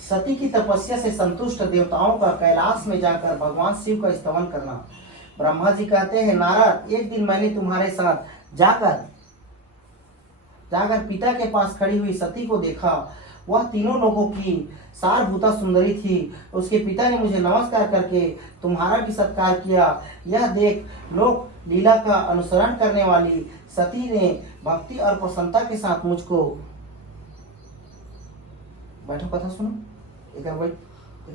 सती की तपस्या से संतुष्ट देवताओं का कैलाश में जाकर भगवान शिव का स्तवन करना। ब्रह्मा जी कहते हैं, नारद, एक दिन मैंने तुम्हारे साथ जाकर पिता के पास खड़ी हुई सती को देखा। वह तीनों लोगों की सारभूता सुंदरी थी। उसके पिता ने मुझे नमस्कार करके तुम्हारा भी सत्कार किया। यह देख लोक लीला का अनुसरण करने वाली सती ने भक्ति और प्रसन्नता के साथ मुझको, बैठो कथा सुनो, एक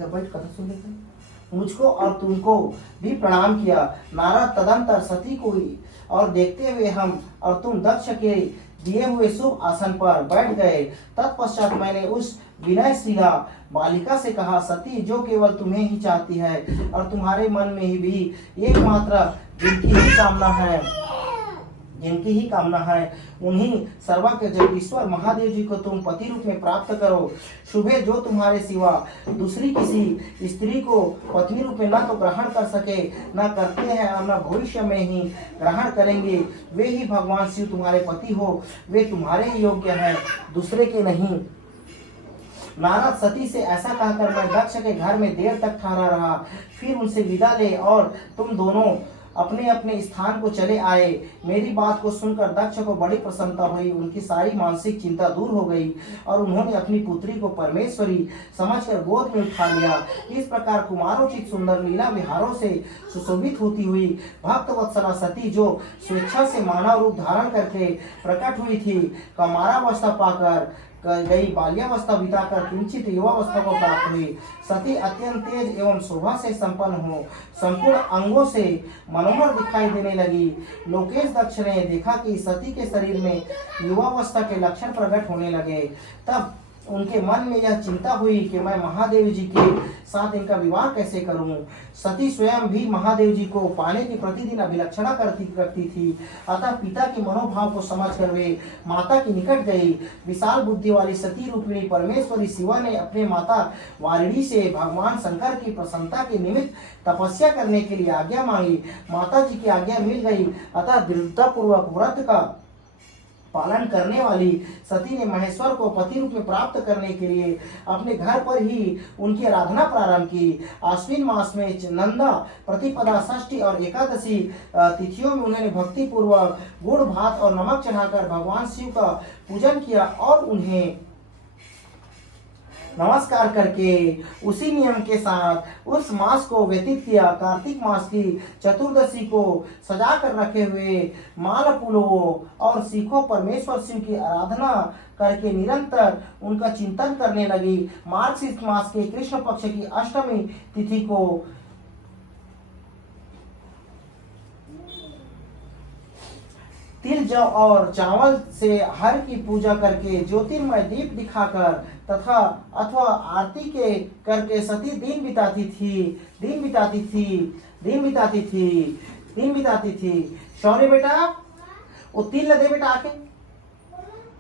बैठ कथा सुन लेते हैं। मुझको और तुमको भी प्रणाम किया। नारद तदंतर सती को और देखते हुए हम और तुम दक्ष के दिए हुए शुभ आसन पर बैठ गए। तत्पश्चात मैंने उस विनयशीला बालिका से कहा, सती, जो केवल तुम्हें ही चाहती है और तुम्हारे मन में ही भी एकमात्र जिनकी ही कामना है, उन्हीं सर्वा के जगदीश्वर महादेव जी को तुम पति रूप में प्राप्त करो। शुभे जो तुम्हारे सिवा दूसरी किसी स्त्री को पत्नी रूप में न तो ग्रहण कर सके, न करते हैं और न भविष्य में ही ग्रहण करेंगे, वे ही भगवान शिव तुम्हारे पति हो। वे तुम्हारे ही योग्य हैं, दूसरे के नहीं। नारद सती से ऐसा कहकर मैं दक्ष के घर में देर तक ठहरा रहा। फिर उनसे विदा ले और तुम दोनों अपने अपने स्थान को चले आए। मेरी बात को सुनकर दक्ष को बड़ी प्रसन्नता हुई। उनकी सारी मानसिक चिंता दूर हो गई और उन्होंने अपनी पुत्री को परमेश्वरी समझकर गोद में उठा लिया। इस प्रकार कुमारोचित सुंदर लीला विहारों से सुशोभित होती हुई भक्त वत्सला सती, जो स्वेच्छा से मानव रूप धारण करके प्रकट हुई थी, कौमारावस्था पाकर गई बाल्यावस्था बिताकर किंचित युवावस्था को प्राप्त हुई। सती अत्यंत तेज एवं शोभा से संपन्न हो संपूर्ण अंगों से मनोहर दिखाई देने लगी। लोकेश दक्ष ने देखा कि सती के शरीर में युवावस्था के लक्षण प्रकट होने लगे। तब उनके मन में यह चिंता हुई कि मैं महादेव जी के साथ इनका विवाह कैसे करूं। सती स्वयं भी महादेव जी को पाने की प्रतिदिन अभिलक्षणा करती थी। अतः पिता के मनोभाव को समझकर वे माता के निकट गई। विशाल बुद्धि वाली सती रूपिणी परमेश्वरी शिवा ने अपने माता वारिणी से भगवान शंकर की प्रसन्नता के निमित्त तपस्या करने के लिए आज्ञा मांगी। माता जी की आज्ञा मिल गई। अतः दृढ़तापूर्वक व्रत का पालन करने वाली सती ने महेश्वर को पति रूप में प्राप्त करने के लिए अपने घर पर ही उनकी आराधना प्रारंभ की। आश्विन मास में नंदा प्रतिपदा, षष्ठी और एकादशी तिथियों में उन्होंने भक्ति पूर्वक गुड़ भात और नमक चढ़ाकर भगवान शिव का पूजन किया और उन्हें नमस्कार करके उसी नियम के साथ उस मास को व्यतीत किया। कार्तिक मास की चतुर्दशी को सजा कर रखे हुए माल फूलों और सीखों परमेश्वर शिव की आराधना करके निरंतर उनका चिंतन करने लगी। मार्गशीर्ष मास के कृष्ण पक्ष की अष्टमी तिथि को तिल, जौ और चावल से हर की पूजा करके ज्योतिर्मय दीप दिखाकर तथा अथवा आरती के करके सती दिन बिताती थी। शौर्य बेटा, वो तिल दे बेटा आके,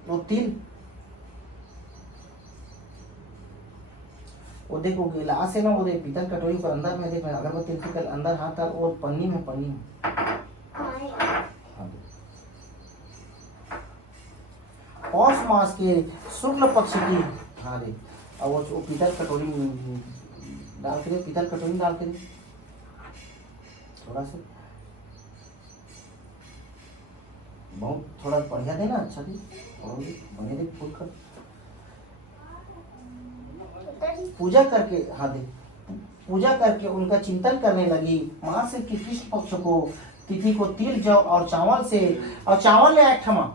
वो तिल, वो देखो गिलास है ना, वो देख पीतल कटोरी पर अंदर में देख, अगरबत्ती के अंदर हाथ और वो पन्नी में पौष मास के शुक्ल पक्ष की, हाँ रे, और वो पीतल कटोरी डाल के दे, पीतल कटोरी डाल के दे थोड़ा सा, बहुत थोड़ा बढ़िया देना, अच्छा दे और बढ़िया दे, फूल कर पूजा करके, हाँ दे, पूजा करके उनका चिंतन करने लगी। मार्गशीर्ष की कृष्ण पक्ष को तिथि को तिल, जौ और चावल से, और चावल ले आए ठमा,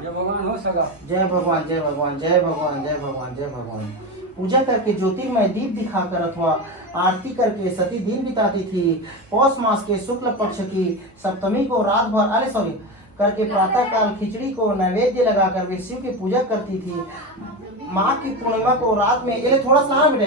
जय भगवान हो सका। जय भगवान, जय भगवान, जय भगवान, जय भगवान, जय भगवान। पूजा करके ज्योतिर्मय दीप दिखाकर अथवा आरती करके सती दिन बिताती थी। पौष मास के शुक्ल पक्ष की सप्तमी को रात भर करके प्रातः काल खिचड़ी को नैवेद्य लगाकर वे शिव की पूजा करती थी। माघ की पूर्णिमा को रात में, ये थोड़ा सा बेटे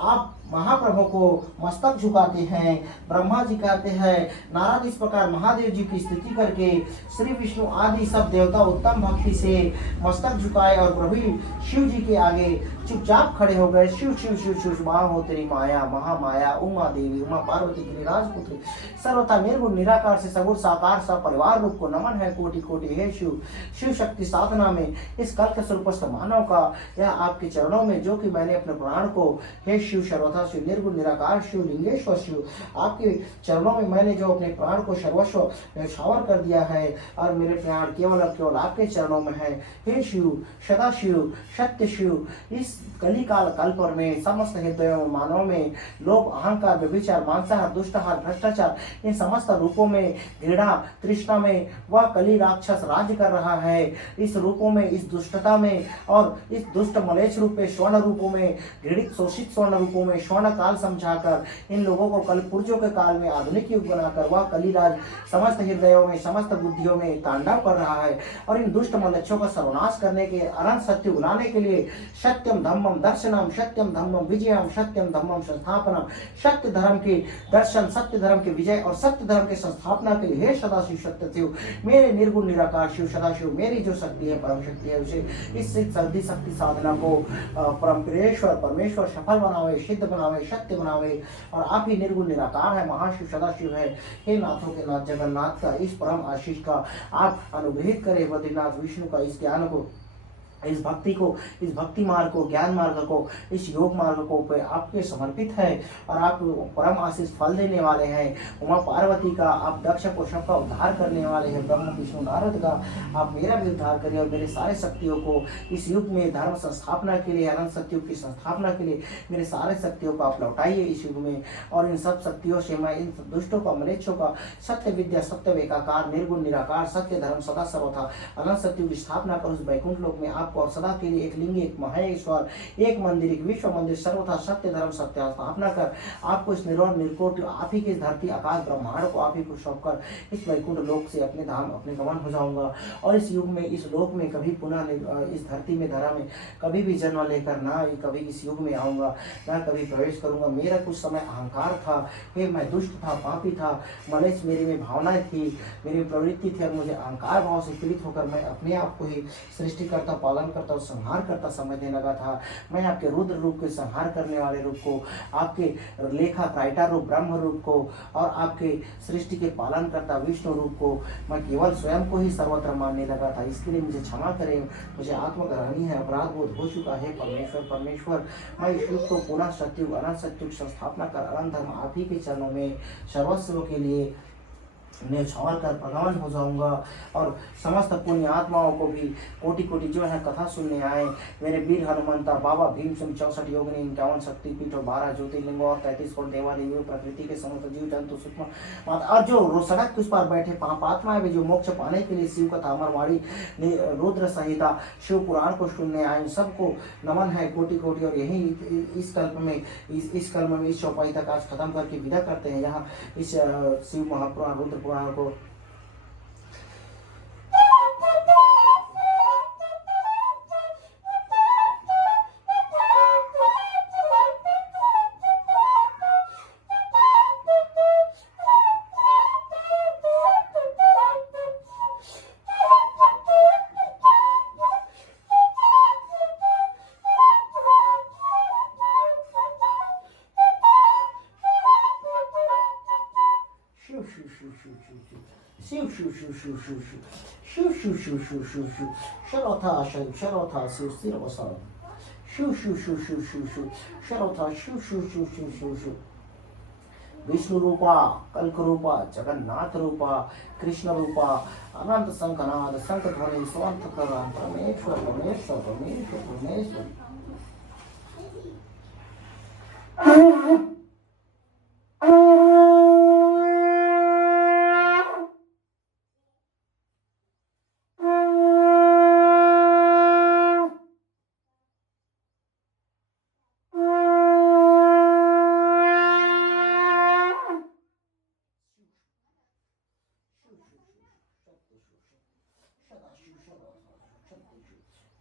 आप महाप्रभु को मस्तक झुकाते हैं। ब्रह्मा जी कहते हैं नारद इस प्रकार महादेव जी की स्तुति करके श्री विष्णु आदि सब देवता उत्तम भक्ति से मस्तक झुकाए और प्रभु शिव जी के आगे चुपचाप खड़े हो गए। शिव शिव शिव शिव माँ हो तेरी माया महामाया उमा देवी उमा पार्वती की राजपुत्री सर्वथा निर्गुण निराकार से सगुण साकार सब परिवार रूप को नमन है कोटि कोटि। हे शिव शिव शक्ति साधना में इस कल के स्वरूपस्थ मानव का यह आपके चरणों में जो कि मैंने अपने प्राण को हे शिव सर्वथा शिव निर्गुण निराकार शिव लिंगेश्वर शिव आपके चरणों में मैंने जो अपने प्राण को सर्वस्व न्यौछावर कर दिया है और मेरे प्राण केवल और केवल आपके चरणों में है। हे शिव सदा शिव सत्य शिव इस कलिकाल कल्प में समस्त हृदयों मानव में लोभ अहंकार व्यभिचार मांसाहार दुष्टाहार भ्रष्टाचार इन समस्त रूपों में घृणा तृष्णा में वह कली राक्षस राज्य कर रहा है। इस रूपों में इस दुष्टता में और इस दुष्ट मलेच्छ रूप में स्वर्ण रूपों में घृणित शोषित स्वर्ण रूपों में स्वर्ण काल समझाकर इन लोगों को कल पुर्जों के काल में आधुनिक युग बनाकर वह कलिराज समस्त हृदयों में समस्त बुद्धियों में तांडव कर रहा है और इन दुष्ट मलेच्छों का सर्वनाश करने के अनंत सत्य बुलाने के लिए सत्यम धम्मम दर्शनम सत्यम धम्मम विजयम सत्यम धम्मम संस्थापनम सत्य धर्म के दर्शन सत्य धर्म के विजय और सत्य धर्म के संस्थापना के लिए हे सदाशिव सत्य शिव मेरे निर्गुण निराकार शिव सदाशिव मेरी जो शक्ति है परम शक्ति है उसे इस सर्दी शक्ति साधना को परमेश्वर सफल बनावे सिद्ध बनावे सत्य बनावे और आप ही निर्गुण निराकार है महाशिव सदाशिव है। हे नाथों के नाथ जगन्नाथ का इस परम आशीष का आप अनुग्रहित करें बद्रीनाथ विष्णु का इस ज्ञान को इस भक्ति को इस भक्ति मार्ग को ज्ञान मार्ग को इस योग मार्ग को पे आपके समर्पित है और आप परम आशीष फल देने वाले हैं। उमा पार्वती का आप दक्ष को सबका उद्धार करने वाले हैं। ब्रह्म विष्णु नारद का आप मेरा भी उद्धार करिए और मेरे सारे शक्तियों को इस युग में धर्म संस्थापना के लिए अनंत शक्तियों की संस्थापना के लिए मेरे सारे शक्तियों को आप लौटाइए इस युग में और इन सब शक्तियों से मैं इन दुष्टों का मलेच्छों का सत्य विद्या सत्य एकाकार निर्गुण निराकार सत्य धर्म सदा सर्वथा अनंत शक्तियों की स्थापना कर उस वैकुंठ लोक में आप और सदा के लिए एक लिंग एक महेश्वर एक मंदिर एक विश्व मंदिर सर्वथा सत्य धर्म सत्य स्थापना कर आपको इस निर्वाण निर्कोट आप ही की धरती आकाश ब्रह्मांड को आप ही को सौंप कर इस वैकुंठ लोक से अपने धाम अपने गमन हो जाऊंगा और इस युग में इस लोक में कभी पुनः इस धरती में धरा में कभी भी जन्म लेकर ना कभी इस युग में आऊंगा ना कभी प्रवेश करूंगा। मेरा कुछ समय अहंकार था फिर मैं दुष्ट था पापी था मलेच्छ मेरी में भावनाएं थी मेरी प्रवृत्ति थी और मुझे अहंकार भाव से पीड़ित होकर मैं अपने आप को ही सृष्टि करता पालन करता और संहार करता समझने लगा था। मैं आपके रुद्र रूप के संहार करने वाले रूप को आपके लेखा क्राइटा रूप ब्रह्म रूप को और आपके सृष्टि के पालन करता विष्णु रूप को मैं केवल स्वयं को ही सर्वत्र मानने लगा था। इसके लिए मुझे क्षमा करें मुझे आत्मग्रहणी है अपराध बोध हो चुका है। परमेश्वर मैं इस युग को पुनः सत्युग अनंत सत्युग संस्थापना कर अनंत धर्म आप ही के चरणों में सर्वस्व के लिए न्यौछावर कर प्रगमन हो जाऊंगा और समस्त पुण्य आत्माओं को भी कोटि कोटि जो है कथा सुनने आए मेरे वीर हनुमंता बाबा भीम सिंह 64 योगिनी 51 शक्तिपीठ और 12 ज्योतिर्लिंगों और 33 करोड़ देवादेवियों प्रकृति के समस्त जीव जंतु सूक्ष्म और जो सड़क उस पर बैठे पापात्माएं भी जो मोक्ष पाने के लिए शिव कथा अमरवाणी रुद्र संहिता शिव पुराण को सुनने आए सबको नमन है कोटि कोटि। और यही इस कल्प में इस कल्प में इस चौपाई तक आज खत्म करके विदा करते हैं। यहाँ इस शिव महापुराण रुद्र पुराण को विष्णु रूपा कल्क रूपा जगन्नाथ रूपा कृष्ण रूपा अनंत शंखनाद शंख ध्वनि स्वांत परमेश्वर परमेश्वर परमेश्वर परमेश्वर